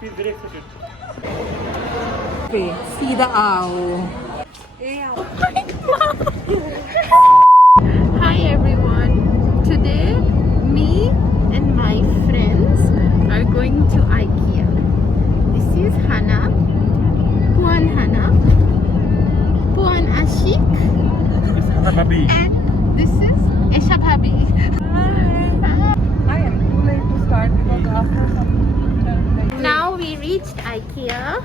He's very excited. Okay, see the owl. Hi everyone. Today, me and my friends are going to IKEA. This is Hana, Puan Hana, Puan Ashik, This is Hana Babi. and this is Esha Bhabi. I am too late to start because after some time. Now we reached IKEA.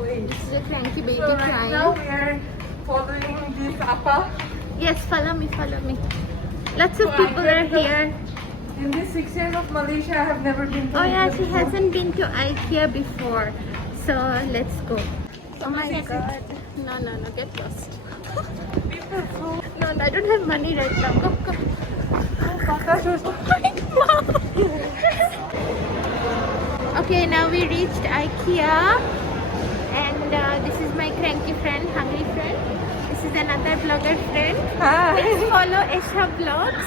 Wait. This is a cranky baby So right crying. now we are following this appa. Yes, follow me, follow me. Lots of So people IKEA are because here. In these 6 years of Malaysia, I have never been to Oh yeah, IKEA she before. hasn't been to IKEA before. So let's go. Oh my god. No, get lost. No, I don't have money right now. Go. Okay, now we reached IKEA. And this is my cranky friend, hungry friend. This is another vlogger friend. Hi. Please follow Esha Vlogs.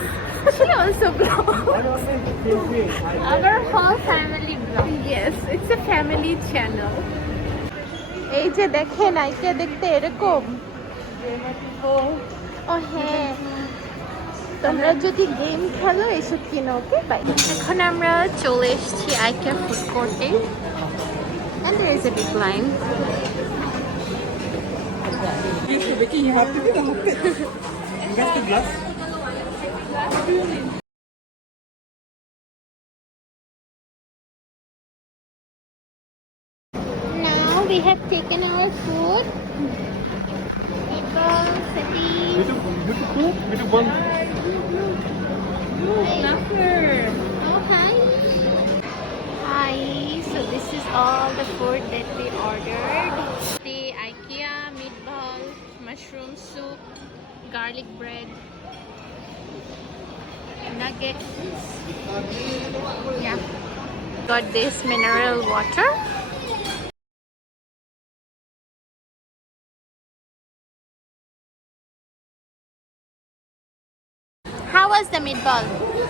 She also vlogs. Our whole family vlog. Yes, it's a family channel. এই যে দেখেন IKEA দেখতে এরকম। ও হ্যাঁ, তোমরা যদি game খেলো এসব কিনো, ওকে বাই। এখন আমরা চলে এসেছি আইকিয়া ফুড কোর্টে। And there is a big line. You have to be the Invest the glass. Now we have taken our food. People sitting. You took two? You took one? Oh, hi. Hi. So this is all the food that we ordered. The IKEA meatball, mushroom soup, garlic bread, nuggets. Yeah. Got this mineral water. How was the meatball?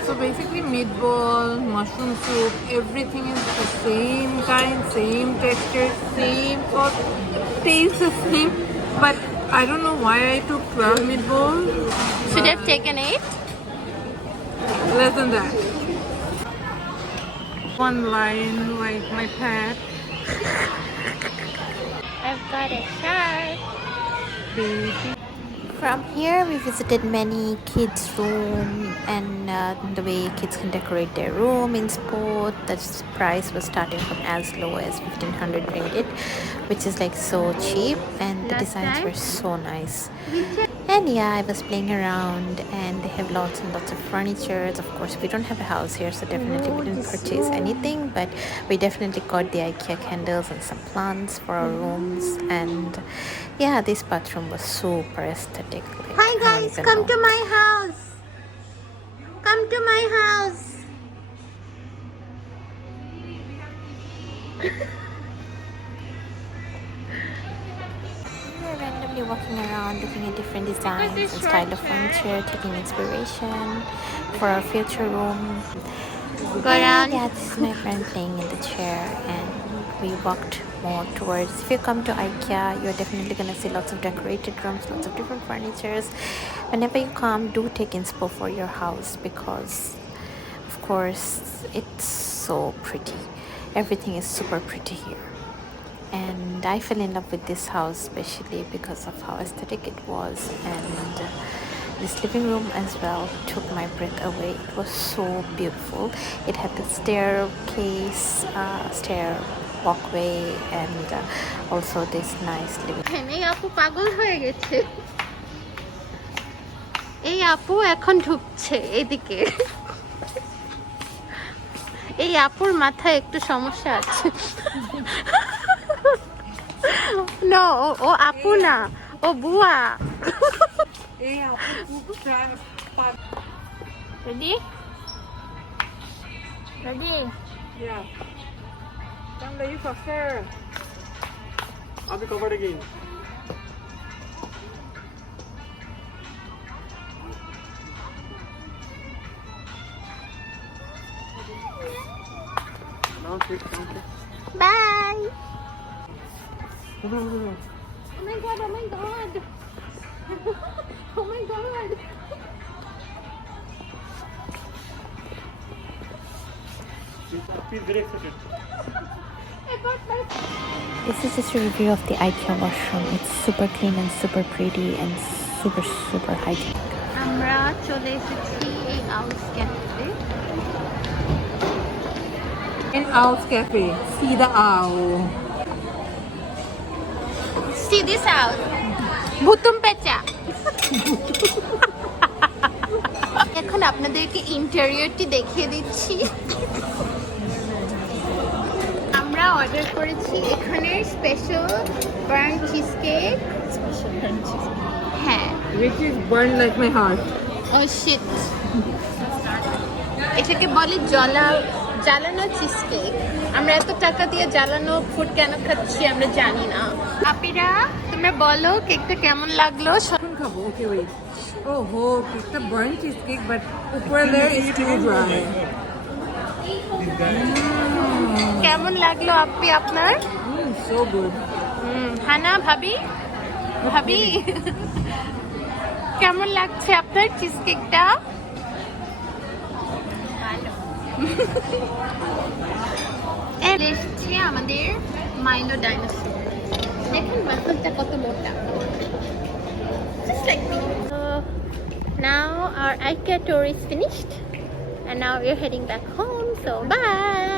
So basically meatball, mushroom soup, everything is the same kind, same texture, same sauce, tastes the same. But I don't know why I took 12 meatballs. Should have taken 8. Less than that. One line like my pet. I've got a shark. Baby. From here, we visited many kids' room and the way kids can decorate their room in sport. The price was starting from as low as 1500 ringgit, which is like so cheap, and the designs were so nice. And yeah, I was playing around, and they have lots and lots of furniture. Of course, we don't have a house here, so definitely we didn't purchase anything, but we definitely got the IKEA candles and some plants for our rooms. And yeah, this bathroom was super aesthetic. Hi guys, come to my house. Come to my house. We were randomly walking around looking at different designs and style of furniture, taking inspiration for our future room. Go around. Yeah, this is my friend playing in the chair, and we walked more towards. If you come to IKEA, you're definitely gonna see lots of decorated rooms, lots of different furnitures. Whenever you come, do take inspo for your house, because of course it's so pretty. Everything is super pretty here, and I fell in love with this house especially because of how aesthetic it was. And this living room as well took my breath away. It was so beautiful. It had the staircase, stair walkway, and also this nice living. এই আপু পাগল হয়ে গেছে। এই আপু এখন ঢুকছে এদিকে। এই আপুর মাথায় একটু সমস্যা আছে। না, ও আপু না, ও বুয়া। Ready? Ready? Yeah. Come ladies faster. I'll be covered again. Now take. Bye. Over, over, over. Oh my god, oh my god. Oh my god. Feel very excited. This is just a review of the IKEA washroom. It's super clean and super pretty and super hygienic. আমরা চলে এসেছি এই আউস ক্যাফেতে। In Owl's Cafe, see the owl. See this house. ভুতুম পেঁচা। এখন আপনাদেরকে ইন্টেরিয়রটি দেখিয়ে দিচ্ছি। আমরা অর্ডার করেছি এখানের স্পেশাল বার্ন চিজ কেক। হ্যাঁ, Which is burned like my heart. Oh shit, এটাকে বলে জ্বালানো চিজ কেক। আমরা এত টাকা দিয়ে জ্বালানো ফুড কেন খাচ্ছি আমরা জানি না। আপিরা, তোমরা বলো কেকটা কেমন লাগলো? Okay, wait. Oh, it's a burnt cheesecake, but upper layer is too dry. কেমন লাগলো আপি আপনার? So good. হানা ভাবি, ভাবি কেমন লাগছে আপনার চিজ কেকটা? এসছে আমাদের মাইলো ডাইনোসর। দেখুন মাসলটা কত মোটা। Just like me. So now our IKEA tour is finished and now we're heading back home. So bye.